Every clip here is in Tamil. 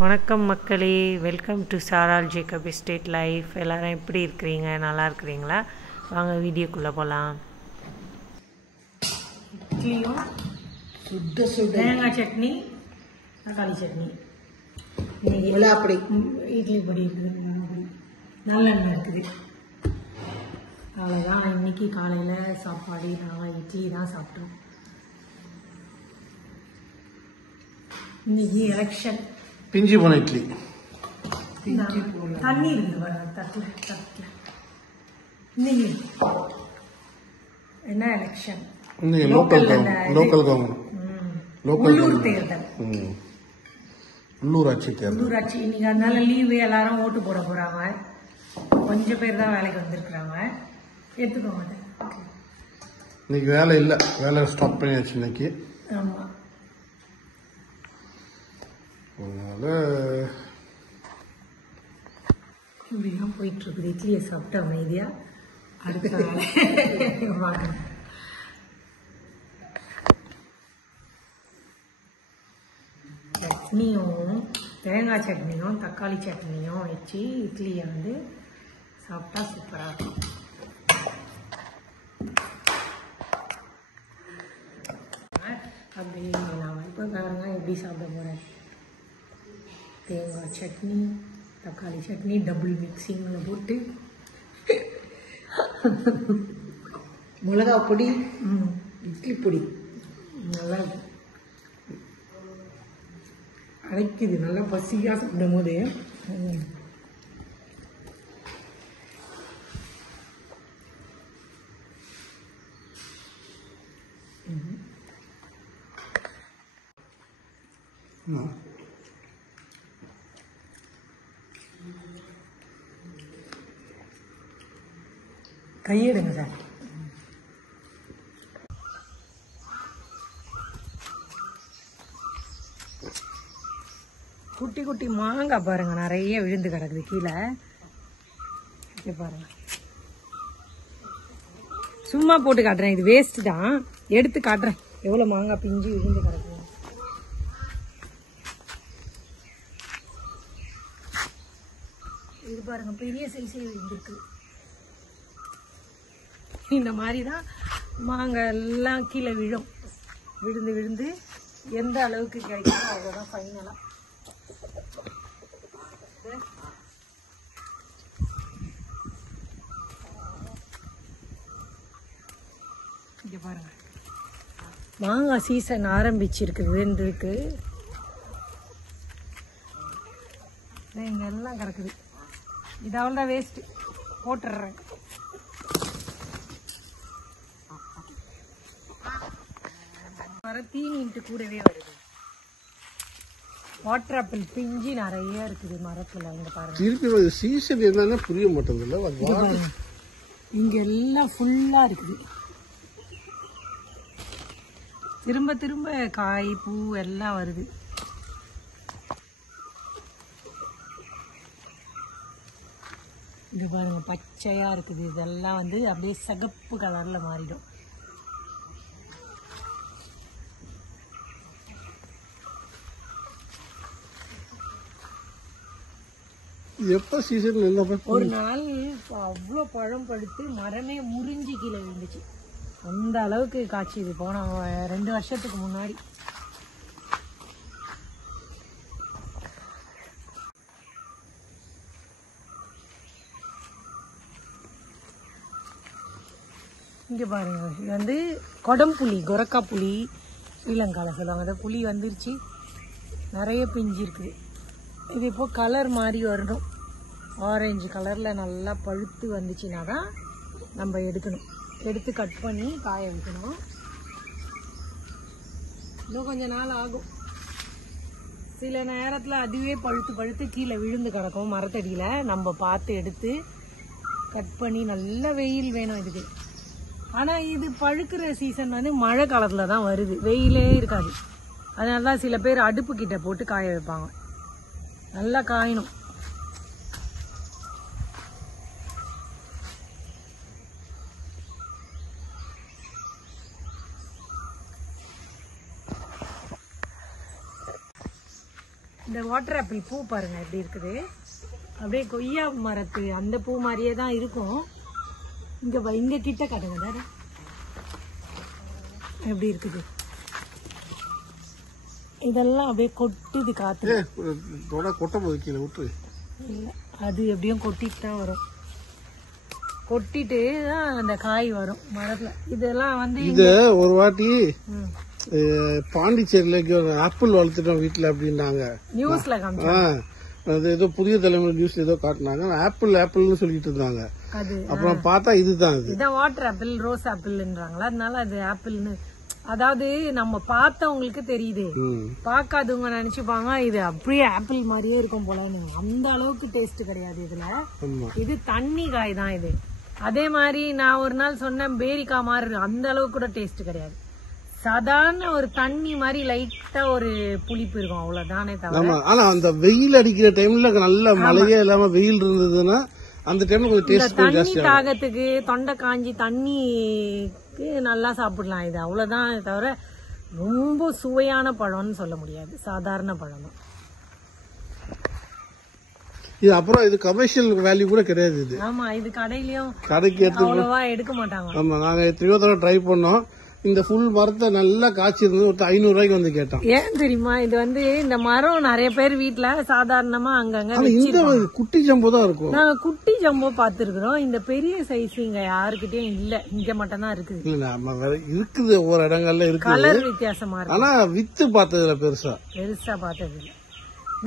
வணக்கம் மக்களே, வெல்கம் டு சாரால் ஜேக்கப் எஸ்டேட் லைஃப். எல்லோரும் எப்படி இருக்கிறீங்க? நல்லா இருக்கிறீங்களா? வாங்க வீடியோக்குள்ளே போகலாம். இட்லியும் தேங்காய் சட்னி, தக்காளி சட்னி. இன்னைக்கு அப்படி இட்லி பொடி இருக்குது, நல்லெண்ணெய் இருக்குது. அவ்வளோதான். இன்னைக்கு காலையில் சாப்பாடு நாங்கள் இட்லி தான் சாப்பிட்டோம். இன்னைக்கு எலெக்ஷன். பிஞ்சி போன இட்லி, தண்ணி இருக்குது தட்டில். இன்னைக்கு என்ன எலெக்ஷன்? லோக்கல் கவர்மெண்ட், உள்ளூர் தேர்தல், உள்ளூராட்சி தேர்தல். உள்ளூராட்சி இன்னைக்கு. அதனால லீவு, எல்லாரும் ஓட்டு போட போறாங்க. கொஞ்சம் பேர் தான் வேலைக்கு வந்திருக்கிறாங்க. எடுத்துக்கோங்க. இன்னைக்கு வேலை இல்லை, வேலை ஸ்டாப் பண்ணியாச்சு இன்னைக்கு. ஆமா, அதனால இப்படிதான் போயிட்டு இருக்குது. இட்லியை சாப்பிட்டு அமைதியா அடுத்த வேலை பார்க்கணும். சட்னியும் தேங்காய் சட்னியும் தக்காளி சட்னியும் வச்சு இட்லியை வந்து சாப்பிட்டா சூப்பராக இருக்கும். அப்படி நான் இப்போ பாருங்க எப்படி சாப்பிட போகிறேன். தேங்காய் சட்னி, தக்காளி சட்னி டபுள் மிக்சிங்கில் போட்டு, மிளகா பொடி, இட்லி பொடி நல்லா இருக்கும். அரைக்குது, நல்லா பசியாக சாப்பிடும் போது. கையெடுங்க சார். குட்டி குட்டி மாங்காய் பாருங்க, நிறைய விழுந்து கிடக்குது கீழே. பாருங்க, சும்மா போட்டு காட்டுறேன், இது வேஸ்ட் தான். எடுத்து காட்டுறேன் எவ்வளவு மாங்காய் பிஞ்சு விழுந்து கிடக்குது. இது பாருங்க, பெரிய சைஸே விழுந்துருக்கு. இந்த மாதிரி தான் மாங்காய் எல்லாம் கீழே விழும். விழுந்து விழுந்து எந்த அளவுக்கு கிடைக்குமோ அவ்வளோதான் ஃபைனலாக. இங்கே பாருங்க, மாங்காய் சீசன் ஆரம்பிச்சிருக்குதுன்றிருக்கு. இங்க எல்லாம் கிடக்குது. இது அவ்வளோதான், வேஸ்ட்டு போட்டுடுறேன். தீனின்ட்டு கூடவே வருது. வாட்டர் ஆப்பிள் பிஞ்சு நிறைய இருக்குது மரத்துல. இங்க பாருங்க, திருப்பி சீசன் என்னன்னு புரிய மாட்டேங்குது. இங்க எல்லாம் ஃபுல்லா இருக்குது. திரும்ப திரும்ப காய் பூ எல்லாம் வருது. இது பாருங்க, பச்சையா இருக்குது. இதெல்லாம் வந்து அப்படியே சிகப்பு கலர்ல மாறிடும். எப்ப சீசன் என்ன? ஒரு நாள் அவ்வளோ பழம் பழுத்து மரமே முறிஞ்சி கீழே விழுந்துச்சு. அந்த அளவுக்கு காய்ச்சி. இது போன 2 வருஷத்துக்கு முன்னாடி. இங்க பாருங்க, இது வந்து கொடம்புளி, கொரக்கா புளி, ஸ்ரீலங்காவில் சொல்லுவாங்க. அந்த புளி வந்துருச்சு, நிறைய பிஞ்சு இருக்குது. இது இப்போ கலர் மாதிரி வரணும். ஆரஞ்சு கலரில் நல்லா பழுத்து வந்துச்சுன்னா தான் நம்ம எடுக்கணும். எடுத்து கட் பண்ணி காய வைக்கணும். இன்னும் கொஞ்ச நாள் ஆகும். சில நேரத்தில் அதுவே பழுத்து பழுத்து கீழே விழுந்து கிடக்கும் மரத்தடியில். நம்ம பார்த்து எடுத்து கட் பண்ணி, நல்ல வெயில் வேணும் இதுக்கு. ஆனால் இது பழுக்கிற சீசன் வந்து மழை காலத்தில் தான் வருது, வெயிலே இருக்காது. அதனால தான் சில பேர் அடுப்பு கிட்ட போட்டு காய வைப்பாங்க. நல்லா காயணும். இந்த வாட்டர் ஆப்பிள் பூ பாருங்க எப்படி இருக்குது. அப்படியே கொய்யா மரத்து அந்த பூ மாதிரியே தான் இருக்கும். இங்க கிட்ட காட்டுங்க தாரு எப்படி இருக்குது. இதெல்லாம் அப்படியே கொட்டுது காத்து. கொட்ட போது கீழே விட்டுரு. இல்ல அது எப்படியும் கொட்டிட்டு தான் வரும். கொட்டிட்டு தான் அந்த காய் வரும் மரத்துல. இதெல்லாம் வந்து இது ஒரு வாட்டி பாண்டிச்சேரியில ஆப்பிள் வளர்த்துட்டோம் வீட்டுல அப்படின்னாங்க. நியூஸ்ல காமிச்சாங்க. அது ஏதோ புதிய தலைமுறை நியூஸ்ல ஏதோ காட்டினாங்க. ஆப்பிள்னு சொல்லிட்டு இருந்தாங்க. அப்புறம் பார்த்தா இதுதான் வாட்டர் ஆப்பிள் ரோஸ் ஆப்பிள்ன்றாங்களா. அதனால அது ஆப்பிள்னு அதாவது நம்ம பார்த்தவங்களுக்கு தெரியுது. பார்க்காதவங்க நினைச்சுப்பாங்க இது அப்படியே ஆப்பிள் மாதிரியே இருக்கும் போலன்னு. அந்த அளவுக்கு டேஸ்ட் கிடையாது இதுல. இது தண்ணி காய் தான் இது. அதே மாதிரி நான் ஒரு நாள் சொன்னேன் பேரிக்காய் மாதிரி அந்த அளவுக்கு கூட டேஸ்ட் கிடையாது. சாதாரண ஒரு தண்ணி மாதிரி லைட்டா ஒரு புளிப்பு இருக்கும் அவ்வளவுதானே தவிர. ஆனா அந்த வெயில் அடிக்கிற டைம்ல நல்ல மழையே இல்லாம வெயில் இருந்ததுன்னா அந்த டைம்ல கொஞ்சம் டேஸ்ட் தண்ணி தாகத்துக்கு தொண்டை காஞ்சி தண்ணிக்கு நல்லா சாப்பிடலாம். இது அவ்வளவுதான் தவிர ரொம்ப சுவையான பழம்னு சொல்ல முடியாது. சாதாரண பழம் தான் இது. அப்புறம் இது கமர்ஷியல் வேல்யூ கூட கிடையாது இது. ஆமா இது கடையிலயும் கடைக்கு அவ்வளவா எடுக்க மாட்டாங்க. ஆமா நாங்க எத்தனையோ தடவை ட்ரை பண்ணோம். இந்த ஃபுல் மரத்தை நல்லா காய்ச்சிருந்து ஒரு 500 ரூபாய்க்கு வந்து கேட்டோம். ஏன் தெரியுமா இது வந்து இந்த மரம் நிறைய பேர் வீட்டுல சாதாரணமா அங்கங்க இந்த குட்டி ஜம்போ தான் இருக்கும். நாங்க குட்டி ஜம்போ பாத்துருக்கோம். இந்த பெரிய சைஸ் இங்க யாருக்கிட்டயும் இல்ல. இங்க மட்டும் தான் இருக்குது. இருக்குது ஒவ்வொரு இடங்கள்ல இருக்கு. கலர் வித்தியாசமா இருக்கு. ஆனா வித்து பார்த்ததுல பெருசா பார்த்தது இல்ல.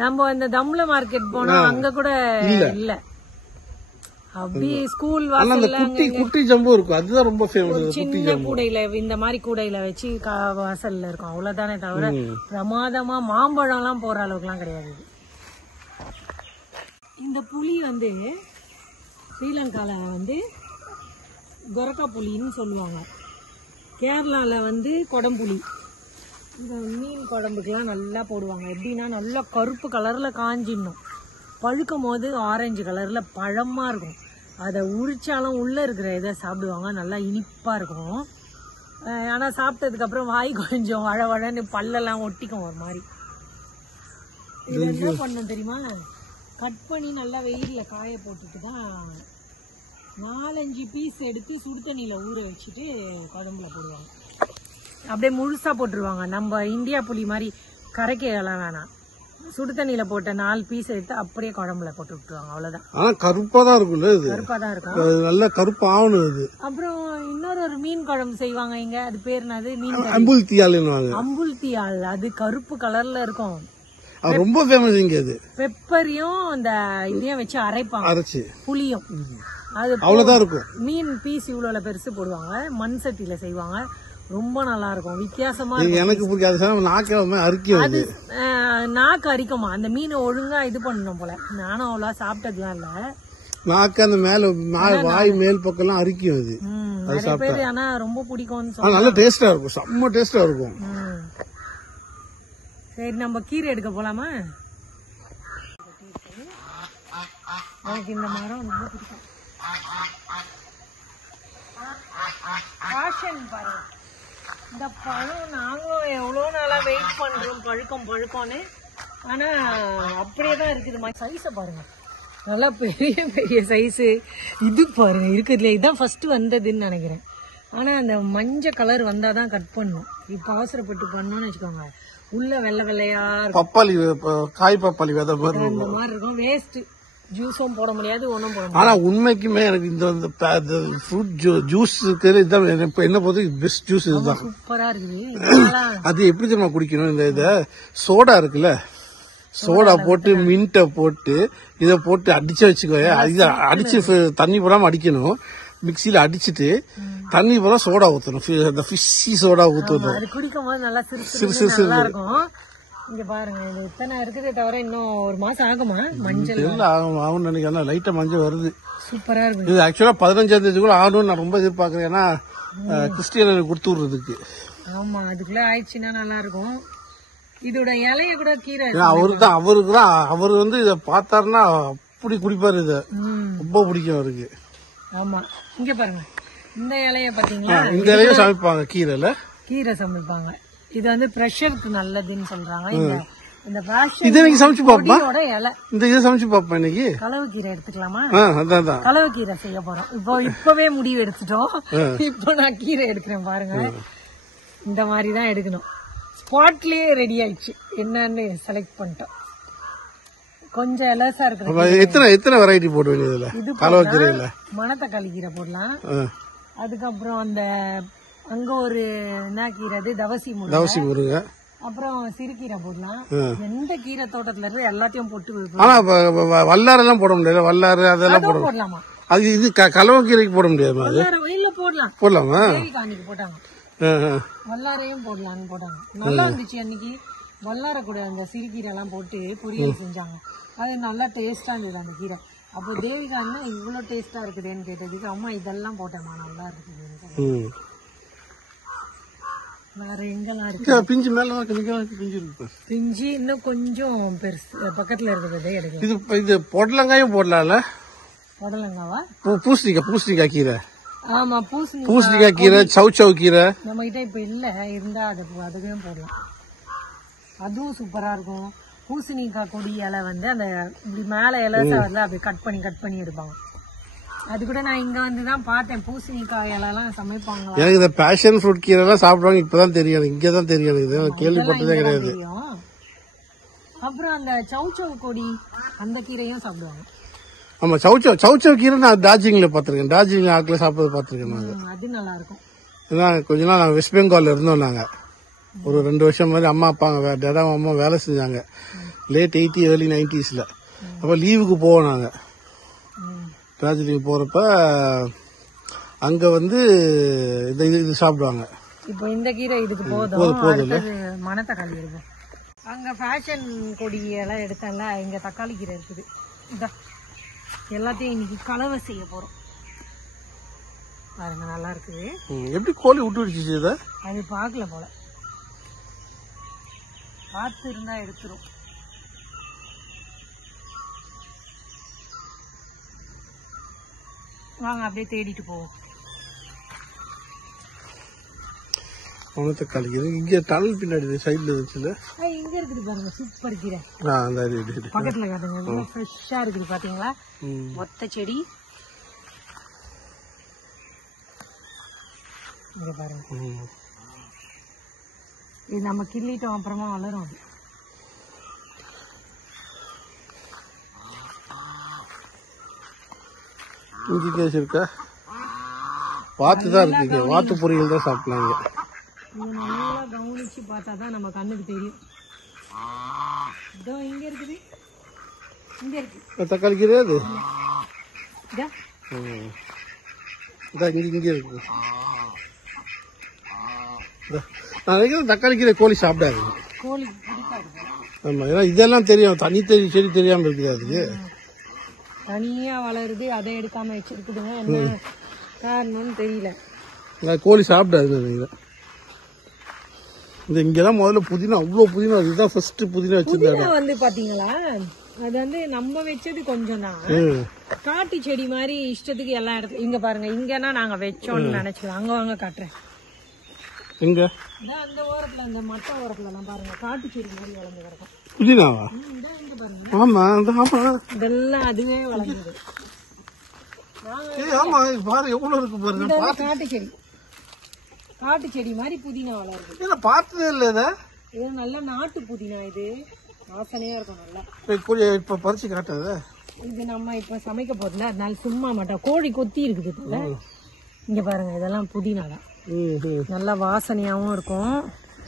நம்ம இந்த தம்ல மார்க்கெட் போனா அங்க கூட இல்ல. அப்படி ஸ்கூல் குட்டி ஜம்போ இருக்கும். அதுதான் ரொம்ப ஃபேமஸ். சின்ன கூடையில இந்த மாதிரி கூடையில வச்சு வாசல்ல இருக்கும் அவ்வளவுதானே தவிர பிரமாதமா மாம்பழம் எல்லாம் போற அளவுக்கு எல்லாம் கிடையாது. இந்த புளி வந்து ஸ்ரீலங்கால வந்து கொரக்கா புளின்னு சொல்லுவாங்க. கேரளால வந்து கொடம்புளி. இந்த மீன் குழம்புக்கெல்லாம் நல்லா போடுவாங்க. எப்படின்னா நல்லா கருப்பு கலர்ல காஞ்சிடணும். பழுக்கும் போது ஆரஞ்சு கலர்ல பழமா இருக்கும். அதை உரிச்சாலும் உள்ள இருக்கிற இதை சாப்பிடுவாங்க. நல்லா இனிப்பா இருக்கும். ஆனா சாப்பிட்டதுக்கு அப்புறம் வாய் கொஞ்சம் வழவழன்னு பல்லெல்லாம் ஒட்டிக்கும் ஒரு மாதிரி. இது என்ன பண்ணும் தெரியுமா? கட் பண்ணி நல்லா வெயில்ல காய போட்டுட்டு தான் 4-5 பீஸ் எடுத்து சுடு தண்ணியில ஊற வச்சுட்டு குழம்புல போடுவாங்க. அப்படியே முழுசா போட்டுருவாங்க. நம்ம இந்தியா புளி மாதிரி கரைக்கலாம் வேணாம். சுடு தண்ணியில போட்ட 4 பீஸ் எடுத்து அப்படியே குழம்புல போட்டு விட்டுருவாங்க. அவ்வளவுதான். ஆனா கருப்பா தான் இருக்கும்ல இது. கருப்பா தான் இருக்கும். நல்ல கருப்பு ஆவணும் இது. அப்புறம் இன்னொரு மீன் குழம்பு செய்வாங்க இங்க. அது பேர் என்னது? மீன் அம்புல்தியால். அது கருப்பு கலர்ல இருக்கும். ரொம்ப ஃபேமஸ் இங்க. அது பெப்பரையும் இந்த இதையும் வச்சு அரைப்பாங்க. புளியும் அது அவ்வளவுதான் இருக்கும். மீன் பீஸ் இவ்வளவு பெருசு போடுவாங்க. மண் சட்டியில செய்வாங்க. ரொம்ப நல்லா இருக்கும். வித்தியாசமா எனக்கு பிடிக்காது. அது நாக்கு அரிக்குமா? அந்த மீன் ஒழுங்கா இது பண்ணணும் போல. நானும் அவ்வளவா சாப்பிட்டதுலாம் இல்ல. நாக்கு அந்த மேல வாய் மேல் பக்கம் எல்லாம் அரிக்கும். அது நிறைய பேரு ஆனா ரொம்ப பிடிக்கும்னு சொல்லுவாங்க. நல்ல டேஸ்டா இருக்கும். செம்ம டேஸ்டா இருக்கும். சரி நம்ம கீரை எடுக்க போலாமா? எனக்கு இந்த மரம் ரொம்ப பிடிக்கும். பாருங்க இந்த பழம் நாங்களும் எவ்வளவு நாளா வெயிட் பண்றோம் பழுக்கம்னு. ஆனா அப்படியேதான் இருக்குது. சைஸ பாருங்க. நல்லா பெரிய பெரிய சைஸ். இது பாருங்க இருக்குதுல. இதுதான் ஃபர்ஸ்ட் வந்ததுன்னு நினைக்கிறேன். ஆனா அந்த மஞ்சள் கலர் வந்தாதான் கட் பண்ணும். இப்ப அவசரப்பட்டு பண்ணோம்னு வச்சுக்கோங்க. உள்ள வெள்ளை வெள்ளையா பப்பாளி காய் பப்பாளி விதை அந்த மாதிரி இருக்கும். வேஸ்ட். ஜூஸும் போட முடியாது, ஒன்னும் போட முடியாது. ஆனா உண்மைக்குமே எனக்கு இந்த ஃப்ரூட் ஜூஸ் இருக்கிறது இதுதான் என்ன போது பெஸ்ட் ஜூஸ். இதுதான் சூப்பரா இருக்குது. அது எப்படி தெரியுமா குடிக்கணும்? இந்த இத சோடா இருக்குல்ல, சோடா போட்டு மின்ட்ட போட்டு இதை போட்டு அடிச்சு வச்சுக்கோ. அடிச்சு தண்ணி போடாம அடிக்கணும். மிக்சியில அடிச்சுட்டு தண்ணி போல சோடா ஊத்தணும். அந்த ஃபிஷ்ஷி சோடா ஊத்தணும். அது குடிக்கும் போது நல்லா சிறு நல்லா இருக்கும். இங்க பாருங்க இது இத்தனை இருக்குதே தவிர இன்னும் ஒரு மாசம் ஆகுமா? மஞ்சள் ஆகும் நினைக்கிறேன். லைட்டா மஞ்சள் வருது. சூப்பரா இருக்கு. இது ஆக்சுவலா 15ஆம் தேதி கூட ஆகணும்னு நான் ரொம்ப எதிர்பார்க்கறேன். ஏன்னா கிறிஸ்டியனுக்கு கொடுத்து விடுறதுக்கு. ஆமா அதுக்குள்ள ஆயிடுச்சுன்னா நல்லா இருக்கும். இதோட இலைய கூட கீரை அவரு வந்து இத பார்த்தாருன்னா அப்படி குடிப்பாரு. இத ரொம்ப பிடிக்கும் அவருக்கு. ஆமா இங்க பாருங்க இந்த இலைய பாத்தீங்களா? இந்த இலைய சமைப்பாங்க. கீரை சமைப்பாங்க. இது வந்து பிரஷருக்கு நல்லதுன்னு சொல்றாங்க. இந்த இந்த passion இதை நீங்க சமைச்சு பாப்பா கொடியோட இலை. இந்த இதை சமைச்சு பாப்பா இன்னைக்கு. கலவைக்கீரை எடுத்துக்கலாமா? அதான் கலவைக்கீரை செய்ய போறோம். இப்பவே முடிவு எடுத்துட்டோம். இப்போ நான் கீரை எடுக்கிறேன் பாருங்க. இந்த மாதிரி தான் எடுக்கணும். ஸ்பாட்லயே ரெடி ஆயிடுச்சு. என்னன்னு செலக்ட் பண்ணிட்டோம். கொஞ்சம் எலசா இருக்கு. எத்தனை வெரைட்டி போட வேண்டியதுல கலவைக்கீரையில? மணத்தக்காளி கீரை போடலாம். அதுக்கப்புறம் அந்த அங்க ஒரு என்ன கீரை அது தவசி முருங்கை. அப்புறம் சிறுகீரை போடலாம். எந்த கீரை தோட்டத்துல இருந்து எல்லாத்தையும் போட்டு. ஆனா வல்லாறு எல்லாம் போட முடியாது. வல்லாறு அதெல்லாம் போடலாமா? அது இது கலவைக்கீரைக்கு போட முடியாது. இல்ல போடலாம். போடலாமா? அன்னைக்கு போட்டாங்க. வல்லாரையும் போடலான்னு போட்டாங்க. நல்லா இருந்துச்சு அன்னைக்கு. வல்லார கூட அந்த சிறுகீரை எல்லாம் போட்டு பொரியல் செஞ்சாங்க. அது நல்லா டேஸ்டா இருந்தது அந்த கீரை. அப்போ தேவிகா இவ்வளவு டேஸ்டா இருக்குதுன்னு கேட்டதுக்கு அம்மா இதெல்லாம் போட்டேம்மா நல்லா இருக்குது. வேற எங்கெல்லாம் இருக்கு? பிஞ்சு மேல பிஞ்சு இருக்கு. பிஞ்சு இன்னும் கொஞ்சம் பெருசு பக்கத்துல இருக்கிறதே எடுக்கலாம். இது பொடலங்காயும் போடலாம்ல? பொடலங்காவா? பூசணிக்காய் கீரை. ஆமா பூசணிக்காய் கீரை, சௌ கீரை நம்ம கிட்ட இப்ப இல்ல. இருந்தா அதுவும் போடலாம். அதுவும் சூப்பரா இருக்கும். பூசணிக்காய் கொடி இலை வந்து அந்த இப்படி மேல இலசா வரல அப்படி கட் பண்ணி எடுப்பாங்க. அது கூட நான் இங்க வந்துதான் பார்த்தேன். பூசணிக்காய் இலைலாம் சமைப்பாங்க. எனக்கு இந்த பேஷன் ஃப்ரூட் கீரை எல்லாம் சாப்பிடுவாங்க. இப்பதான் தெரியும். இங்கதான் தெரியும். எனக்கு கேள்விப்பட்டதே கிடையாது. அப்புறம் அந்த சௌ கொடி அந்த கீரையும் சாப்பிடுவாங்க. ஆமா சௌ கீரை நான் டார்ஜிலிங்ல பாத்திருக்கேன். டார்ஜிலிங் ஆக்கில சாப்பிட்டு பாத்திருக்கேன். அது நல்லா இருக்கும். கொஞ்ச நாள் நாங்க வெஸ்ட் பெங்கால்ல இருந்தோம். நாங்க ஒரு 2 வருஷம் மாதிரி அம்மா அப்பா அம்மா வேலை செஞ்சாங்க. Late 80 early 90sல. அப்ப லீவுக்கு போவோம் நாங்க. டார்ஜிலிங் போறப்ப அங்க வந்து இது சாப்பிடுவாங்க. இப்போ இந்த கீரை இதுக்கு போதும். மணத்தக்காளி இருக்கும். அங்க ஃபேஷன் கொடி எல்லாம் எடுத்தால இங்க தக்காளி கீரை இருக்குது. எல்லாத்தையும் இன்னைக்கு கலவை செய்ய போறோம். பாருங்க நல்லா இருக்குது. எப்படி கோழி விட்டுடுச்சு இத? அது பாக்கல போல. பார்த்து இருந்தா எடுத்துரும். வாங்க அப்படியே தேடிட்டு போவோம். மணத்தக்காளி கீரை இங்க டனல் பின்னாடி சைடுல இருந்துச்சுல. இங்க இருக்குது பாருங்க சூப்பர் கீரை. பக்கத்துல காட்டுங்க. ஃப்ரெஷ்ஷா இருக்குது பாத்தீங்களா? மொத்த செடி இங்க பாருங்க. இது நம்ம கிள்ளிட்டோம் அப்புறமா வளரும். இஞ்சி கேஸ் இருக்கா? வாத்துதான் இருக்கீங்க. வாத்து பொரியல் தான் சாப்பிடலாங்க. நல்லா கவனிச்சு பார்த்தாதான் நம்ம கண்ணுக்கு தெரியும். இங்க இருக்குது. இங்க இருக்கு தக்காளி கீரை. அது இங்க இருக்கு. நான் நினைக்கிறேன் தக்காளி கீரை கோழி சாப்பிடாது. கோழி பிடிக்காது. ஆமா, ஏன்னா இதெல்லாம் தெரியும். தனி செடி தெரியாம இருக்குது. அதுக்கு தனியா வளருது. அதை எடுக்காம வச்சிருக்குதுங்க. என்ன காரணம்னு தெரியல. கோழி சாப்பிடாது நினைக்கிறேன். இங்கதான் முதல்ல புதினா, அவ்வளவு புதினா. இதுதான் ஃபர்ஸ்ட் புதினா வச்சிருந்தாங்க. வந்து பாத்தீங்களா? அது வந்து நம்ம வச்சது கொஞ்சம் தான். காட்டு செடி மாதிரி இஷ்டத்துக்கு எல்லா இடத்துல. இங்க பாருங்க. இங்கன்னா நாங்க வச்சோம்னு நினைச்சுக்கோங்க. அங்க வாங்க காட்டுறேன். எங்க அந்த ஓரத்துல அந்த மட்ட ஓரத்துல எல்லாம் பாருங்க காட்டு செடி மாதிரி வளர்ந்து கிடக்கும். புதினாவா? ஆமா இதெல்லாம் அதுவே வளர்ந்தது. ஆமா பாரு எவ்வளவு இருக்கு பாருங்க. காட்டு செடி மாதிரி புதினா வளருது. பார்த்ததே இல்ல. இது நல்ல நாட்டு புதினா. இது வாசனையா இருக்கும். நல்லா இப்ப பறிச்சு காட்டாத. இது நம்ம இப்ப சமைக்க போறதுல அதனால சும்மா மாட்டோம். கோழி கொத்தி இருக்குது. இங்க பாருங்க. இதெல்லாம் புதினா தான். நல்ல வாசனையாவும் இருக்கும்.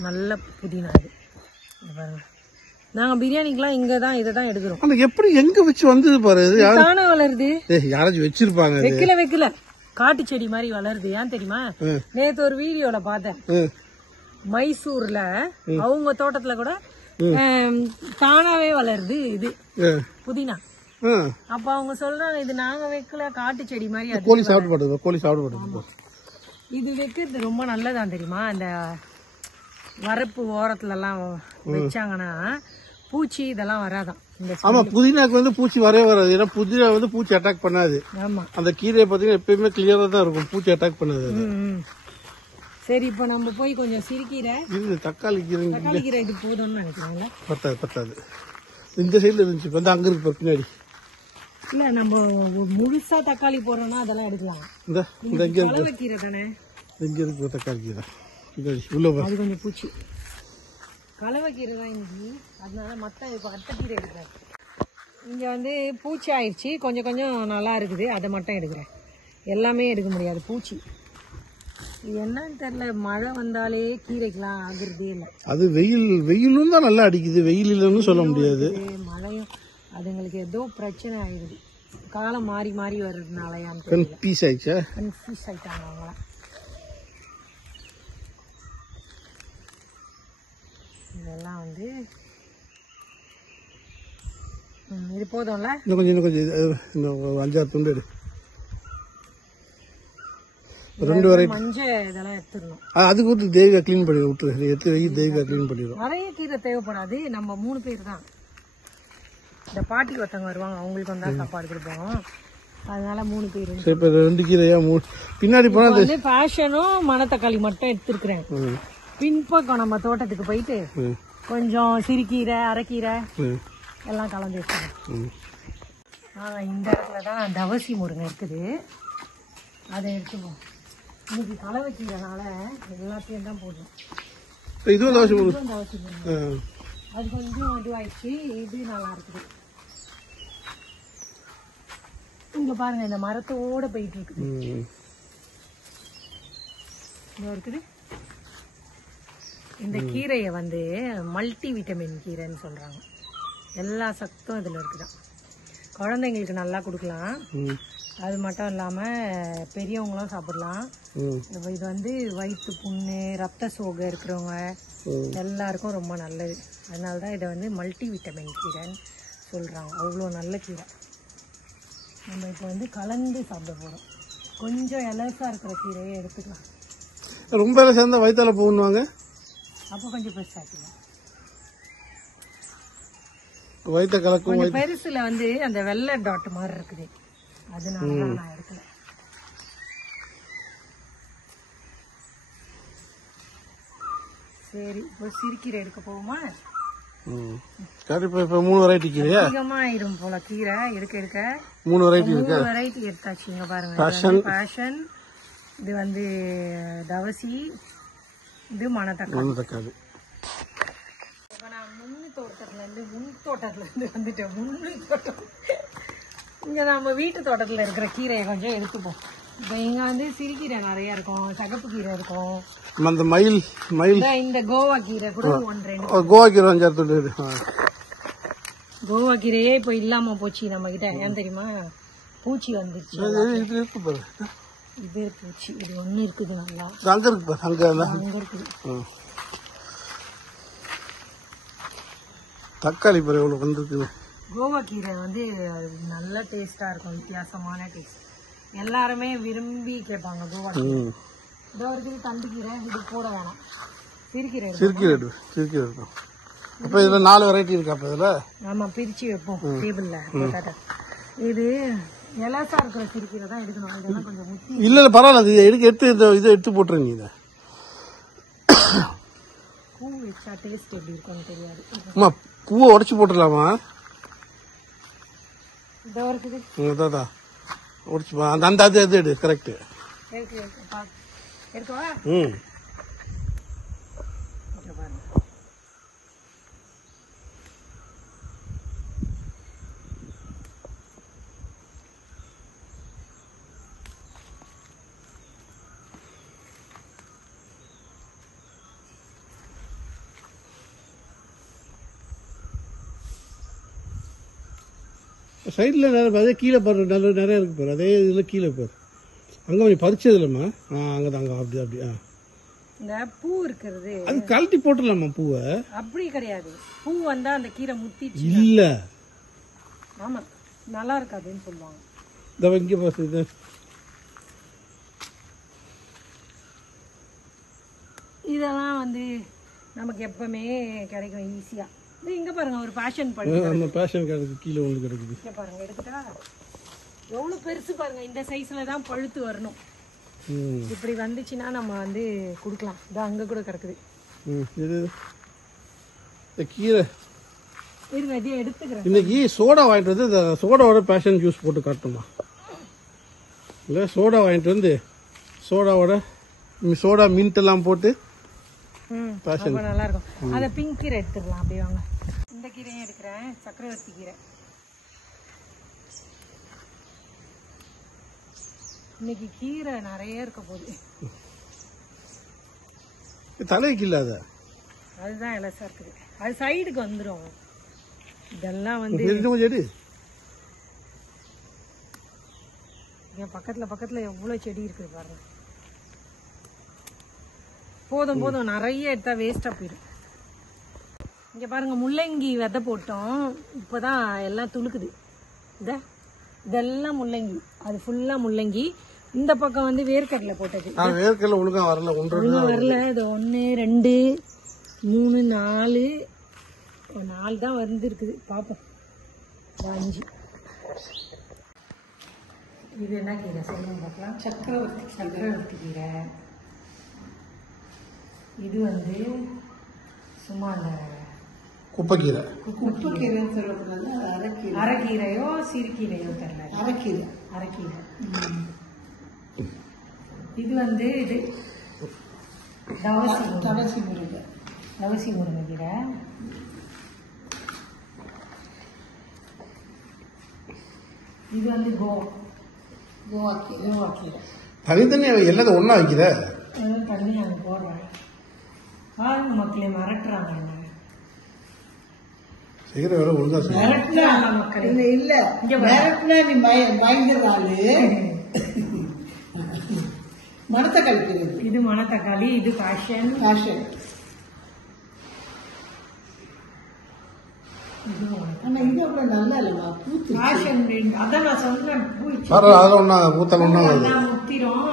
நல்ல புதினா. இது பாருங்க. நாங்க பிரியாணிக்கெல்லாம் இங்கதான் இதான் எடுக்கிறோம். எப்படி எங்க வச்சு வந்தது பாரு. தானே வளருது. யாராச்சும் வச்சிருப்பாங்க. வைக்கல காட்டு செடி மாதிரி வளருது. ஏன் தெரியுமா? நேத்து ஒரு வீடியோல பார்த்தேன். மைசூர்ல அவங்க தோட்டத்துல கூட தானாவே வளருது இது புதினா. அப்ப அவங்க சொல்றாங்க இது நாங்க வைக்கல காட்டு செடி மாதிரி. கோழி சாப்பிடுறது. இது வைக்கிறது ரொம்ப நல்லதான் தெரியுமா? அந்த வரப்பு ஓரத்துல எல்லாம் வச்சாங்கன்னா பூச்சி இதெல்லாம் வராதான். ஆமா, புதினாக்கு வந்து பூச்சி வரவே வராது. ஏன்னா புதினா வந்து பூச்சி அட்டாக் பண்ணாது. ஆமா, அந்த கீரையை பாத்தீங்கன்னா எப்பயுமே கிளியரா தான் இருக்கும். பூச்சி அட்டாக் பண்ணாது. சரி இப்போ நம்ம போய் கொஞ்சம் சிரிக்கீரை இது தக்காளி கீரை தக்காளி கீரை இது போதும்னு நினைக்கிறேன்ல. பத்தாது இந்த சைடில் இருந்துச்சு இப்போ வந்து அங்கே இருக்கு பின்னாடி. இல்லை நம்ம முழுசா தக்காளி போடுறோம்னா அதெல்லாம் எடுக்கலாம். இந்த இங்கே இருக்கு கலவைக்கீரை தானே இங்கே இருக்கு தக்காளி கீரை பின்னாடி உள்ள அது கொஞ்சம் பூச்சி. கலவைக்கீரை தான் இன்னைக்கு, அதனால மற்ற இப்போ அட்டைக்கீரை எடுக்கிறேன். இங்கே வந்து பூச்சி ஆயிடுச்சு, கொஞ்சம் கொஞ்சம் நல்லா இருக்குது, அதை மட்டும் எடுக்கிறேன். எல்லாமே எடுக்க முடியாது, பூச்சி. இது என்னன்னு தெரியல, மழை வந்தாலே கீரைக்கெல்லாம் ஆகுறதே இல்லை. அது வெயிலும் தான் நல்லா அடிக்குது, வெயில் இல்லைன்னு சொல்ல முடியாது. மழையும் அதுங்களுக்கு ஏதோ பிரச்சனை ஆயிடுது, காலம் மாறி மாறி வர்றதுனாலயான்னு கன்ஃபியூஸ் ஆயிடுச்சா? கன்ஃபியூஸ் ஆயிட்டாங்க அவங்களாம். இதெல்லாம் வந்து இது போதும்ல. இன்னும் கொஞ்சம் இன்னும் 5-6 துண்டு எடு. 2 வெரைட்டி மஞ்சள் இதெல்லாம் எடுத்துடணும். அதுக்கு விட்டு தேவியா கிளீன் பண்ணி விட்டுரு, எடுத்து வெயில் தேவியா கிளீன் பண்ணிடுவோம். நிறைய கீரை தேவைப்படாது, நம்ம 3 பேர் தான். இந்த பாட்டி ஒருத்தவங்க வருவாங்க, அவங்களுக்கு வந்தா சாப்பாடு கொடுப்போம், அதனால 3 பேர். சரி இப்போ 2 கீரையா பின்னாடி போனா வந்து ஃபேஷனும் மணத்தக்காளி மட்டும் எடுத்துருக்கிறேன். பின்பக்கம் நம்ம தோட்டத்துக்கு போயிட்டு கொஞ்சம் சிறுகீரை அரைக்கீரை எல்லாம் கலந்து வச்சுக்கோங்க. இந்த இடத்துல தான் தவசி முருங்கை இருக்குது, அதை எடுத்துப்போம். இன்னைக்கு கலவைக்கீரைனால எல்லாத்தையும் தான் போடுறோம். இதுவும் தவசி தவசி முருங்கை அது கொஞ்சம் இதுவாயிடுச்சு, இது நல்லா இருக்குது. இங்க பாருங்க, இந்த மரத்தோட போயிட்டு இருக்குது. இங்க இருக்குது. இந்த கீரையை வந்து மல்டி விட்டமின் கீரைன்னு சொல்றாங்க. எல்லா சத்தும் இதுல இருக்குதான். குழந்தைங்களுக்கு நல்லா கொடுக்கலாம், அது மட்டும் இல்லாம பெரியவங்களும் சாப்பிடலாம். இது வந்து வயிற்று புண்ணு, ரத்த சோகை இருக்கிறவங்க எல்லாருக்கும் ரொம்ப நல்லது. அதனாலதான் இதை வந்து மல்டி விட்டமின் கீரைன்னு சொல்றாங்க. அவ்வளோ நல்ல கீரை. நம்ம இப்போ வந்து கலந்து சாப்பிட போறோம். கொஞ்சம் இலசா இருக்கிற கீரையை எடுத்துக்கலாம். ரொம்ப இலை சேர்ந்தா வயிற்றால போகணுவாங்க, அப்போ கொஞ்சம் பெருசாக்கலாம். வயிற்ற கலக்கும். கொஞ்சம் பெருசுல வந்து அந்த வெள்ளை டாட் மாதிரி இருக்குது, அதனாலதான் நான் எடுக்கல. சரி, இப்போ சிறுகீரை எடுக்க போவோமா? இப்போ 3 வெரைட்டி கீரையா? அதிகமா ஆயிடும் போல கீரை எடுக்க எடுக்க. 3 வெரைட்டி இருக்கு. 3 வெரைட்டி எடுத்தாச்சு. இங்க பாருங்க, பேஷன், இது வந்து தவசி, இது மணத்தக்காளி. இப்ப நான் முன் தோட்டத்துல இருந்து வந்துட்டேன். முன்னு தோட்டம் இங்க நம்ம வீட்டு தோட்டத்துல இருக்கிற கீரையை கொஞ்சம் எடுத்துப்போம். இப்ப இங்க வந்து சிறுகீரை நிறைய இருக்கும், சகப்பு கீரை இருக்கும், அந்த மயில் இந்த கோவா கீரை கூட 1-2. கோவா கீரை 5-6 துண்டு. கோவா கீரையே இப்ப இல்லாம போச்சு நம்ம கிட்ட. ஏன் தெரியுமா? பூச்சி வந்துருச்சு. இது இருக்கு பாரு, இது பூச்சி. இது ஒண்ணு இருக்குது, நல்லா அங்க இருக்கு பாரு, அங்க இருக்குது. தக்காளி பாரு எவ்வளவு வந்துருக்கு. கோவா கீரை வந்து நல்ல டேஸ்டா இருக்கும், வித்தியாசமான டேஸ்ட். எல்லாருமே விரும்பி கேட்பாங்க கோவா கீரை. இதோ இருக்குது தண்டு கீரை, இது போட வேணாம், சிறுகீரை இருக்கும். அப்ப இதுல 4 வெரைட்டி இருக்கு. அப்ப இதுல ஆமா, பிரிச்சு வைப்போம் டேபிள்ல. இது இலசா இருக்கிற சிறுகீரை தான் எடுக்கணும். இதெல்லாம் கொஞ்சம் முத்தி. இல்ல பரவாயில்ல, இதை எடுத்து போட்டுரு. நீ இதை பூ வச்சா டேஸ்ட் எப்படி இருக்கும்னு தெரியாது. அம்மா பூவை உடச்சு போட்டுடலாமா? இதோ இருக்குது, உடச்சு அந்த அது எடு. கரெக்ட். எடுக்கவா? சைடில் அதே கீழே பாரு, நிறைய இருக்கு பாரு. அதே இதில் கீழே பாரு, அங்கே நீ பறிச்சது இல்லைம்மா. அங்கே தாங்க அப்படி. இந்த பூ இருக்கிறது அது கழட்டி போட்டுடலாமா பூவை? அப்படி கிடையாது, பூ வந்தா அந்த கீரை முத்திச்சு இல்ல. ஆமா, நல்லா இருக்காதுன்னு சொல்லுவாங்க. இந்த இங்கே பாரு, இதெல்லாம் வந்து நமக்கு எப்பவுமே கிடைக்கும் ஈஸியா. இங்க பாருங்க, ஒரு பேஷன் பண்ணி அந்த பேஷன் கிடக்கு, கீழே ஒன்று கிடக்குது. இங்க பாருங்க, எடுத்துட்டா எவ்வளவு பெருசு பாருங்க. இந்த சைஸ்ல தான் பழுத்து வரணும். இப்படி வந்துச்சுன்னா நம்ம வந்து கொடுக்கலாம். இது அங்கே கூட கிடக்குது. இது கீரை இருங்க, இதையும் எடுத்துக்கிறேன். இன்னைக்கு சோடா வாங்கிட்டு வந்து இந்த சோடாவோட பேஷன் ஜூஸ் போட்டு காட்டுமா? இல்லை சோடா வாங்கிட்டு வந்து சோடாவோட சோடா மின்ட் எல்லாம் போட்டு பேஷன் ரொம்ப நல்லா இருக்கும். அதை பிங்க் கீரை எடுத்துக்கலாம். அப்படி வாங்க. இந்த கீரையும் எடுக்கிறேன், சக்கரவர்த்தி கீரை. இன்னைக்கு கீரை நிறைய இருக்க போகுது. தலைக்கு இல்லாத அதுதான் இலசா இருக்குது. அது சைடுக்கு வந்துடும். இதெல்லாம் வந்து என் பக்கத்துல எவ்வளவு செடி இருக்குது பாருங்க. போதும் போதும், நிறைய எடுத்தா வேஸ்டா போயிடும். இங்க பாருங்க, முள்ளங்கி விதை போட்டோம். இப்பதான் எல்லாம் துளுக்குது. இதெல்லாம் முள்ளங்கி, அது ஃபுல்லா முள்ளங்கி. இந்த பக்கம் வந்து வேர்க்கடலை போட்டது. வேர்க்கடலை ஒழுங்கா வரல. ஒழுங்கா வரல. இது 1 2 3 4 தான் வந்துருக்குது. பார்ப்போம். 5. இது என்ன கீரை சொல்லுங்க பார்க்கலாம். சக்கரவர்த்தி கீரை. இது வந்து சும்மா அந்த குப்பைக்கீரை. குப்பைக்கீரைன்னு சொல்லக்கூடாது, அரைக்கீரை. அரைக்கீரையோ சிறுகீரையோ தெரியல. அரைக்கீரை. இது வந்து இது தவசி முருங்கை கீரை. இது வந்து கோவா கீரை. தனித்தனி எல்லாத்தையும் ஒன்னா வைக்கிற தண்ணி அங்கே போடுறாங்க. பாருங்க மக்களே, மிரட்டுறாங்க. என்ன செய்கிற வேலை ஒழுங்கா மிரட்டுறாங்க மக்களே. இல்ல மிரட்டுனா நீ பயந்துருவாளு. மணத்தக்காளி கீரை. இது மணத்தக்காளி. இது பேஷன். ஆனா இது அவ்வளவு நல்லா இல்லமா பூத்து. அதான் நான் சொன்னேன், முத்திரும்.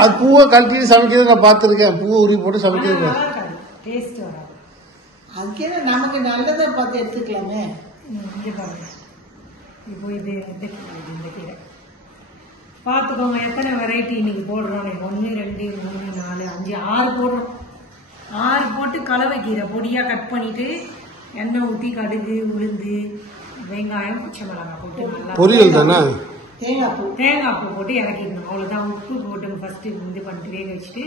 அது பூவை கழட்டி சமைக்கிறது நான் பார்த்துருக்கேன். பூவை உருவி போட்டு சமைக்கிறது டேஸ்ட் வராது. அதுக்கே நமக்கு நல்லதா பார்த்து எடுத்துக்கலாமே. இங்கே பாருங்க. இப்போ இது இந்த கீரை பார்த்துக்கோங்க. எத்தனை வெரைட்டி இன்னைக்கு போடுறோம். 1 2 3 4 5 6 போடுறோம். 6 போட்டு கலவை கீரை பொடியா கட் பண்ணிட்டு எண்ணெய் ஊற்றி கடுகு உளுந்து வெங்காயம் பச்சை மிளகாய் போட்டு நல்லா பொரியல் தானே. தேங்காய் பூ போட்டு இறக்கிக்கணும். அவ்வளோதான். உப்பு போட்டு ஃபர்ஸ்ட் இது பண்ணிட்டு வேக வச்சுட்டு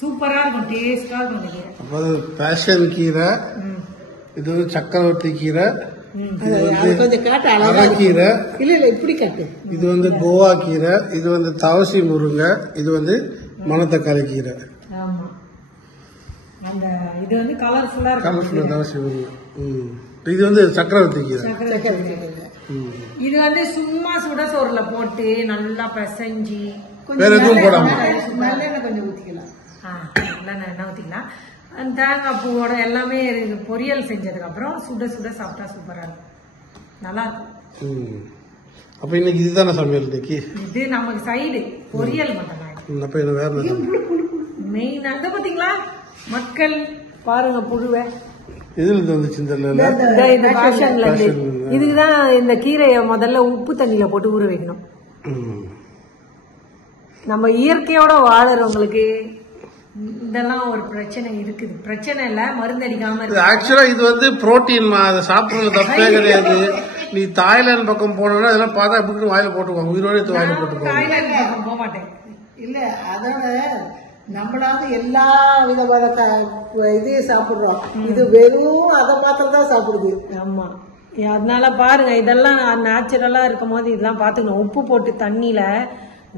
சூப்பரா இருக்கும். டேஸ்டா இருக்கும் இந்த கீரை. அப்போ பேஷன் கீரை, இது வந்து சக்கரவர்த்தி கீரை, அரைக்கீரை, இல்ல இப்படி காட்டு. இது வந்து கோவா கீரை, இது வந்து தவசி முருங்கை, இது வந்து மணத்தக்காளி கீரை. ஆமா, அந்த இது வந்து கலர்ஃபுல்லா இருக்கும். தவசி முருங்கை. இது வந்து சக்கரவர்த்தி கீரை. இது வந்து சும்மா சுட சோறுல போட்டு நல்லா பிசைஞ்சி வேற எதுவும் போடாம நல்லெண்ணெய் கொஞ்சம் ஊத்திக்கலாம். நல்லெண்ணெய் எண்ணெய் ஊத்திக்கலாம். தேங்காய் பூவோட எல்லாமே பொரியல் செஞ்சதுக்கு அப்புறம் சுட சுட சாப்பிட்டா சூப்பரா இருக்கும். நல்லா இருக்கும். அப்ப இன்னைக்கு இதுதானே சமையல் இன்னைக்கு? இது நமக்கு சைடு பொரியல் மட்டும் தான். அப்ப இது வேற மெயின் அங்க பாத்தீங்களா மக்கள் பாருங்க புழுவை. இதுல வந்துச்சு இந்த பேஷன்ல இருந்து. இதுக்குதான் இந்த கீரையை முதல்ல உப்பு தண்ணியில போட்டு ஊற வைக்கணும். நம்ம இயற்கையோட வாழறவங்களுக்கு இதெல்லாம் ஒரு பிரச்சனை இருக்குது. பிரச்சனை இல்ல, மருந்தடிக்காம இருக்கு. ஆக்சுவலா இது வந்து புரோட்டீன். அதை சாப்பிடுறது தப்பே கிடையாது. நீ தாய்லாந்து பக்கம் போனோம்னா இதெல்லாம் பார்த்தா எப்படி வாயில போட்டுக்குவாங்க. உயிரோட எடுத்து வாயில போட்டுக்குவாங்க. தாய்லாந்து பக்கம் போக மாட்டேன். இல்ல அதோட நம்மளாவது எல்லா விதமான இதையும் சாப்பிடுறோம். இது வெறும் அதை மாத்திரம் தான் சாப்பிடுது. ஆமா, அதனால பாருங்க இதெல்லாம் நேச்சுரலா இருக்கும் போது இதெல்லாம் பாத்துக்கணும். உப்பு போட்டு தண்ணியில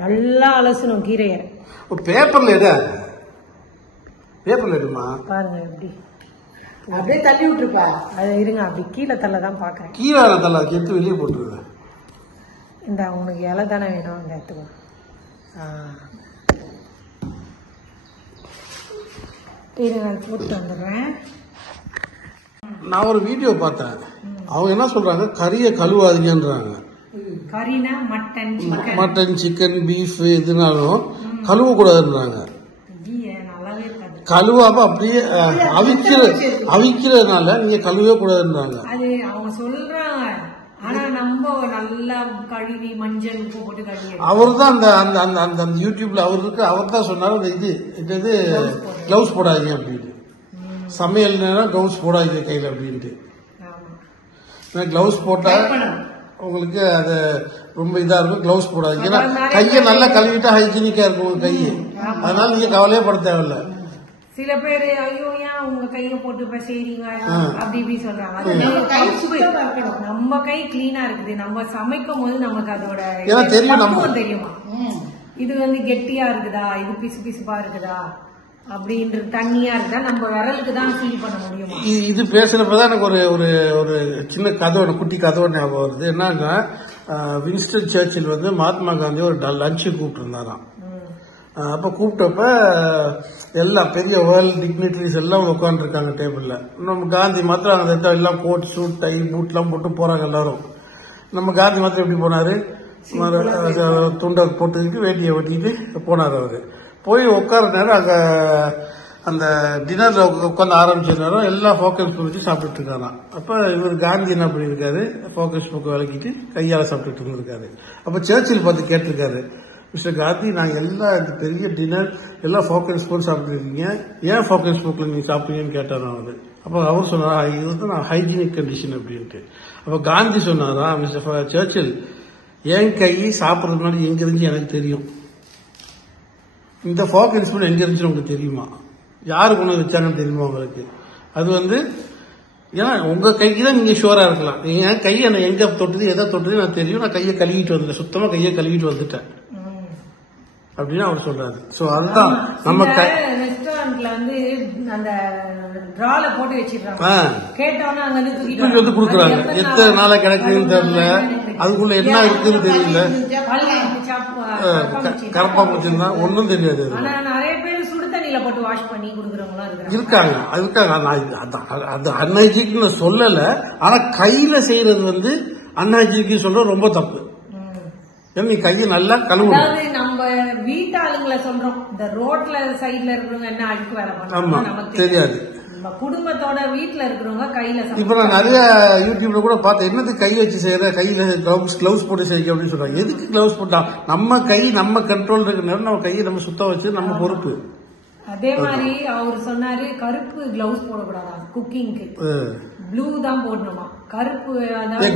நல்லா அலசணும் கீரைய. பேப்பர்ல எடுமா பாருங்க எப்படி அப்படியே தள்ளி விட்டுருப்பா. அது இருங்க, அப்படி கீழே தள்ளதான் பாக்குறேன். கீழே தள்ள எடுத்து வெளியே போட்டுருங்க. இந்த உனக்கு இலை தானே வேணும், அந்த எடுத்துக்கோ. போட்டு வந்துடுறேன். நான் ஒரு வீடியோ பார்த்தேன். அவங்க என்ன சொல்றாங்க, கறியை கழுவாதீங்கன்றாங்க. கறினா மட்டன் சிக்கன் பீஃப் எதுனாலும் கழுவ கூடாதுன்றாங்க. கழுவாம அப்படியே அவிக்கிறதுனால நீங்க கழுவே கூடாதுன்றாங்க. அது அவங்க சொல்றாங்க. ஆனா நல்லா கழுவி மஞ்சள் உப்பு போட்டு கழுவி அவர் தான் அந்த யூடியூப்ல அவர் தான் சொன்னாரு அந்த இது கிளவுஸ் போடாதீங்க அப்படின்னு. சமையல் நேரம் கிளவுஸ் போடாதீங்க கையில அப்படின்ட்டு. கிளவுஸ் போட்டா உங்களுக்கு அது ரொம்ப இதா இருக்கும். கிளவுஸ் போடாதீங்க. ஏன்னா கையை நல்லா கழுவிட்டா ஹைஜீனிக்கா இருக்கும் உங்க கையை. அதனால நீங்க கவலையே பட தேவையில்ல. சில பேர் ஐயோ ஏன் உங்க கையில போட்டு செய்றீங்க அப்படி இப்படி சொல்றாங்க. நம்ம கை கிளீனா இருக்குது. நம்ம சமைக்கும் போது நமக்கு அதோட தெரியுமா, இது வந்து கெட்டியா இருக்குதா, இது பிசு பிசுப்பா இருக்குதா அப்படின்ற தண்ணியா இருக்குதா, நம்ம விரலுக்கு தான் ஃபீல் பண்ண முடியுமா. இது பேசுறப்பதான் எனக்கு ஒரு ஒரு சின்ன கதை, குட்டி கதை ஞாபகம் வருது. என்னன்னா வின்ஸ்டன் சர்ச்சில் வந்து மகாத்மா காந்தி ஒரு லஞ்சு கூப்பிட்டு இருந்தாராம். அப்ப கூப்பிட்டப்ப எல்லாம் பெரிய வேர்ல்ட் டிக்னிட்டரிஸ் எல்லாம் உட்காந்து இருக்காங்க டேபிள்ல. நம்ம காந்தி மாத்திரம் அந்த எல்லாம் கோட் சூட் டை பூட் எல்லாம் போட்டு போறாங்க எல்லாரும். நம்ம காந்தி மாத்திரம் எப்படி போனாரு, துண்டை போட்டுக்கிட்டு வேட்டியை வெட்டிக்கிட்டு போனாரு. அவரு போய் உட்கார நேரம் அங்க அந்த டின்னர்ல உட்காந்து ஆரம்பிச்ச நேரம் எல்லாம் ஃபோக்கஸ் புரிச்சு சாப்பிட்டுட்டு இருக்காராம். அப்ப இவர் காந்தி என்ன பண்ணிருக்காரு, ஃபோக்கஸ் புக் விளக்கிட்டு கையால சாப்பிட்டுட்டு இருந்திருக்காரு. அப்ப சர்ச்சில் பார்த்து கேட்டிருக்காரு, மிஸ்டர் காந்தி, நாங்க எல்லாம் இந்த பெரிய டின்னர் எல்லாம் ஃபோக்கஸ் போட்டு சாப்பிட்டுருக்கீங்க, ஏன் ஃபோக்கஸ் புக்ல நீங்க சாப்பிட்டீங்கன்னு கேட்டாரு அவரு. அப்ப அவர் சொன்னாரா, இது வந்து நான் ஹைஜீனிக் கண்டிஷன் அப்படின்ட்டு. அப்ப காந்தி சொன்னாரா, மிஸ்டர் சர்ச்சில், என் கை சாப்பிடறது முன்னாடி எங்க இருந்து எனக்கு தெரியும், இந்த ஃபோக்கஸ் புக் எங்க இருந்துச்சு உங்களுக்கு தெரியுமா, யாரு கொண்டு வச்சாங்கன்னு தெரியுமா உங்களுக்கு. அது வந்து ஏன்னா உங்க கைக்கு தான் நீங்க ஷுவரா இருக்கலாம். என் கையை எங்க தொட்டது எதை தொட்டது நான் தெரியும், நான் கையை கழுவிட்டு வந்துட்டேன், சுத்தமா கையை கழுவிட்டு வந்துட்டேன் அப்படின்னு அவர் சொல்றாரு. சோ அதுதான் நம்ம ரெஸ்டாரண்ட்ல வந்து அந்த டிரால போட்டு வச்சிருக்காங்க, கேட்டவன அங்க இருந்து தூக்கி வந்து குடுக்குறாங்க. எத்தனை நாளா கிடைக்குதுன்னு தெரியல, அதுக்குள்ள என்ன இருக்குன்னு தெரியல, கரப்பா போச்சுன்னா ஒன்னும் தெரியாது. ஆனா நிறைய பேர் சுடு தண்ணியில போட்டு வாஷ் பண்ணி குடுக்குறவங்க இருக்காங்க. அது அன்ஹைஜீனிக்னு சொல்லல, ஆனா கையில செய்யறது வந்து அன்ஹைஜீனிக் சொல்ற ரொம்ப தப்பு. நீ கையை நல்லா கழுவணும். நம்ம வீட்டு ஆளுங்களை சொல்றோம், இந்த ரோட்ல சைட்ல இருக்கிறவங்க என்ன அழுக்கு வேலை பண்ணுவாங்க நமக்கு தெரியாது. நம்ம குடும்பத்தோட வீட்டுல இருக்கிறவங்க கையில. இப்ப நான் நிறைய யூடியூப்ல கூட பார்த்தேன், என்னது கை வச்சு செய்யற, கையில கிளவுஸ் போட்டு செய்ய அப்படின்னு சொல்றாங்க. எதுக்கு கிளவுஸ் போட்டா, நம்ம கை நம்ம கண்ட்ரோல் இருக்கிற நேரம் நம்ம கையை நம்ம சுத்தம் வச்சு நம்ம பொறுப்பு. அதே மாதிரி அவர் சொன்னாரு, கருப்பு கிளவுஸ் போடக்கூடாதா குக்கிங்க்கு, ப்ளூ தான் போடணுமா, கருப்பு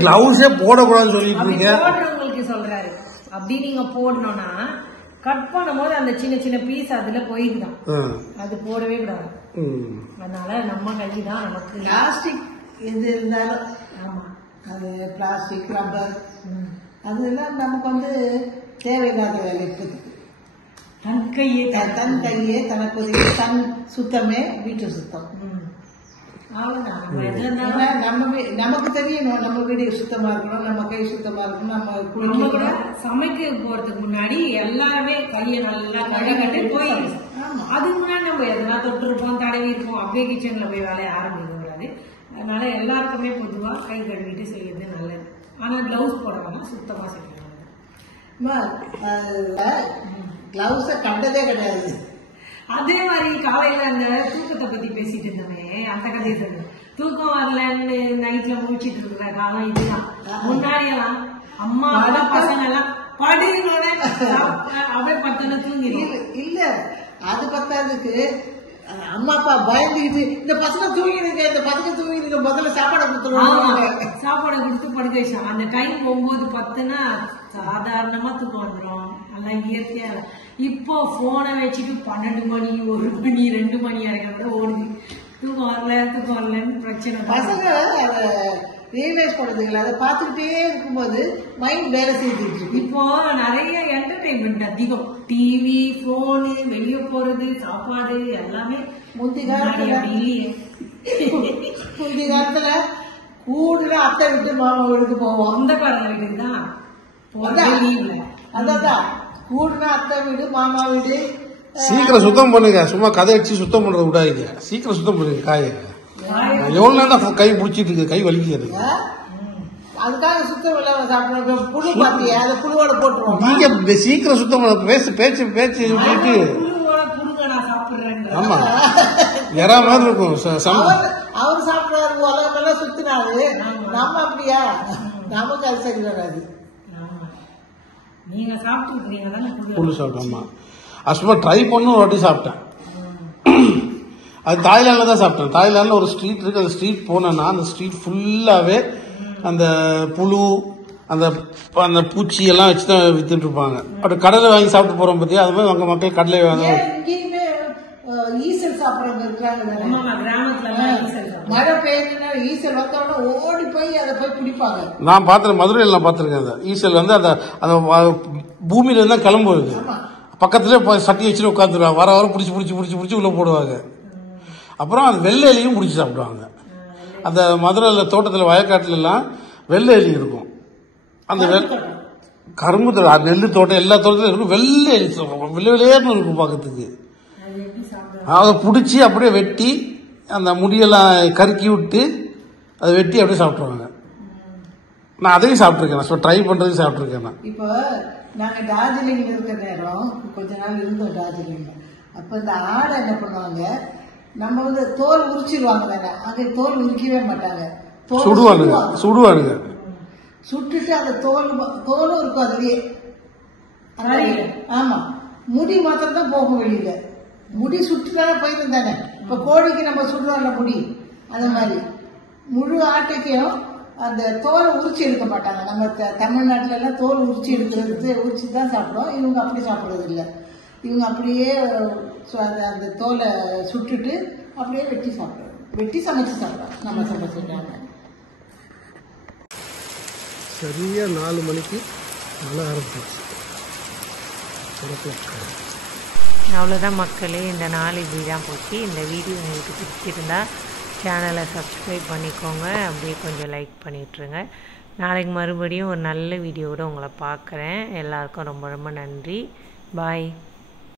கிளவுஸே போடக்கூடாதுன்னு சொல்லிட்டு இருக்கீங்க. போடுறவங்களுக்கு சொல்றாரு, அப்படி நீங்க போடணும்னா கட் பண்ணும் போது அந்த சின்ன சின்ன பீஸ் அதுல போயிருதான், அது போடவே கூடாது. அதனால நம்ம கைதான் நமக்கு. பிளாஸ்டிக் எது இருந்தாலும், ஆமா, அது பிளாஸ்டிக் ரப்பர் அதெல்லாம் நமக்கு வந்து தேவையில்லாத வேலை இருக்குது. தன் கையே தனக்கு தன் சுத்தமே வீட்டு சுத்தம். நமக்கு தெரியணும், நம்ம வீடு சுத்தமா இருக்கணும், நம்ம கை சுத்தமா இருக்கணும், நம்ம குளிக்க சமைக்க போறதுக்கு முன்னாடி எல்லாருமே கையை நல்லா கழுவிட்டு போய், அதுக்கு முன்னாடி நம்ம எதனா தொட்டிருப்போம், தடவி இருப்போம், அப்படியே கிச்சன்ல போய் வேலையை ஆரம்பிக்க கூடாது. அதனால எல்லாருக்குமே பொதுவா கை கழுவிட்டு செய்யறது நல்லது. ஆனா கிளவுஸ் போடுறவங்க சுத்தமா செய்யணும். கிளவுஸ கண்டதே கிடையாது. அதே மாதிரி காலையில அந்த தூக்கத்தை பத்தி பேசிட்டு இருந்தோமே, அந்த கதையை சொல்லு. தூக்கம் வரலன்னு நைட்ல முடிச்சிட்டு இருக்கிற காலம் இதுதான். முன்னாடி எல்லாம் அம்மா அப்பா பசங்க எல்லாம் படுகளோட அப்படியே பத்தன தூங்கிடுவோம். இல்ல அது பத்தாதுக்கு அம்மா அப்பா பயந்துக்கிட்டு இந்த பசங்க தூங்கிடுங்க, இந்த பசங்க தூங்கிடுங்க, முதல்ல சாப்பாடு கொடுத்துருவாங்க. சாப்பாடு கொடுத்து படுக்க வச்சோம். அந்த டைம் 9:10ன்னா சாதாரணமா தூக்கம் வந்துடும், நல்லா இயற்கையா. இப்போ போனை வச்சுட்டு 12 மணி 1 மணி 2 மணி வரைக்கும் ஓடுது. தூக்கம் வரலன்னு பிரச்சனை. பசங்க அதை ரியலைஸ் பண்ணுதுங்களா, அதை பார்த்துக்கிட்டே இருக்கும்போது மைண்ட் வேலை செஞ்சுட்டு இருக்கு. இப்போ நிறைய என்டர்டைன்மெண்ட் அதிகம், டிவி, போனு, வெளியே போறது, சாப்பாடு எல்லாமே. முந்தி காலத்துல கூடுதல அத்தை விட்டு மாமா வீட்டுக்கு போவோம், சொந்தக்காரங்க வீட்டுக்கு தான். அதான் கூடுனா அத்தை வீடு மாமா வீடு. சீக்கிரம் சுத்தம் பண்ணுங்க, சும்மா கதை வச்சு சுத்தம் பண்றது விடாதீங்க. சீக்கிரம் சுத்தம் பண்ணுங்க காய. எவ்வளவு நேரம் கை பிடிச்சிட்டு இருக்கு, கை வலிக்கிறது. அதுக்காக சுத்தம் இல்லாம சாப்பிடுறோம். புழு பாத்தியா, அதை புழுவோட போட்டுருவோம். நீங்க சீக்கிரம் சுத்தம் பண்ண பேச்சு விட்டுட்டு. ஆமா, எறா மாதிரி இருக்கும். அவர் சாப்பிடுறாரு, உலகமெல்லாம் சுத்தினாரு. நம்ம அப்படியா, நமக்கு அது சரி வராது. நீங்க சாப்பிட்டுருக்கீங்க தானே புல்லு சாப்பிட்டோம்மா. சும்மா ட்ரை பண்ணு ஒரு வாட்டி சாப்பிட்டேன். அது தாய்லாண்டில் தான் சாப்பிட்டேன். தாய்லாண்டில் ஒரு ஸ்ட்ரீட் இருக்குது. அந்த ஸ்ட்ரீட் போனேன்னா அந்த ஸ்ட்ரீட் ஃபுல்லாகவே அந்த புழு அந்த அந்த பூச்சி எல்லாம் வச்சு தான் வித்துட்டு இருப்பாங்க. அப்படி கடலை வாங்கி சாப்பிட்டு போகிறோம் பார்த்தியா, அது மாதிரி அங்கே மக்கள் கடலை வாங்க. இங்கேயுமே ஈசல் சாப்பிட்றவங்க இருக்கிறாங்க. கிராமத்துல மழை பெய்யுதுன்னா ஈசல் வந்தோட ஓடி போய் அதை போய் பிடிப்பாங்க. நான் பார்த்துருக்கேன், மதுரையில் நான் பார்த்துருக்கேன். அந்த ஈசல் வந்து அந்த அந்த பூமியில தான் கிளம்புவது. பக்கத்துல சட்டி வச்சுட்டு உட்காந்துருவாங்க. வர வர பிடிச்சி பிடிச்சி பிடிச்சி பிடிச்சி உள்ள போடுவாங்க. அப்புறம் அந்த வெள்ளை எலியும் பிடிச்சி சாப்பிடுவாங்க. அந்த மதுரையில் தோட்டத்தில் வயக்காட்டுலாம் வெள்ளை எலி இருக்கும். அந்த கரும்பு தோட்டம், நெல்லு தோட்டம், எல்லா தோட்டத்திலும் இருக்கும். வெள்ளை எலி வெள்ளை வெளியேன்னு இருக்கும் பார்க்கறதுக்கு. அதை பிடிச்சி அப்படியே வெட்டி அந்த முடியெல்லாம் கருக்கி விட்டு அதை வெட்டி அப்படியே சாப்பிட்ருவாங்க. நான் அதையும் சாப்பிட்ருக்கேன். நான் ட்ரை பண்ணுறதையும் சாப்பிட்ருக்கேன். நான் இப்போ நாங்கள் டார்ஜிலிங் இருக்கிற நேரம் கொஞ்ச நாள் இருந்தோம் டார்ஜிலிங்கில். அப்போ இந்த ஆடை என்ன பண்ணுவாங்க, நம்ம வந்து தோல் உரிச்சிடுவாங்க தானே, அங்கே தோல் உரிக்கவே மாட்டாங்க. சுடுவானுங்க. சுட்டுட்டு அந்த தோலும் இருக்கும் அதுலயே. ஆமா, முடி மாத்திரம் தான் போகும் வெளியில. முடி சுட்டுதானே போயிடும் தானே. இப்ப கோழிக்கு நம்ம சுடுறோம்ல முடி, அந்த மாதிரி முழு ஆட்டைக்கும் அந்த தோலை உரிச்சு எடுக்க மாட்டாங்க. நம்ம தமிழ்நாட்டுல எல்லாம் தோல் உரிச்சு எடுக்கிறது, உரிச்சு தான் சாப்பிடுவோம். இவங்க அப்படி சாப்பிடுறது இல்லை. இவங்க அப்படியே அந்த தோலை சுட்டுட்டு அப்படியே வெட்டி சாப்பிடுவோம். வெட்டி சமைச்சு சாப்பிடுவோம். நம்ம சமைச்சிருக்காங்க. சரியா 4 மணிக்கு மழை ஆரம்பிச்சு. அவ்வளோதான் மக்களே, இந்த நாள் இப்படி தான் போச்சு. இந்த வீடியோ உங்களுக்கு பிடிச்சிருந்தா சேனலை சப்ஸ்கிரைப் பண்ணிக்கோங்க. அப்படியே கொஞ்சம் லைக் பண்ணிட்டுருங்க. நாளைக்கு மறுபடியும் ஒரு நல்ல வீடியோவோடு உங்களை பார்க்குறேன். எல்லாருக்கும் ரொம்ப ரொம்ப நன்றி. பாய்.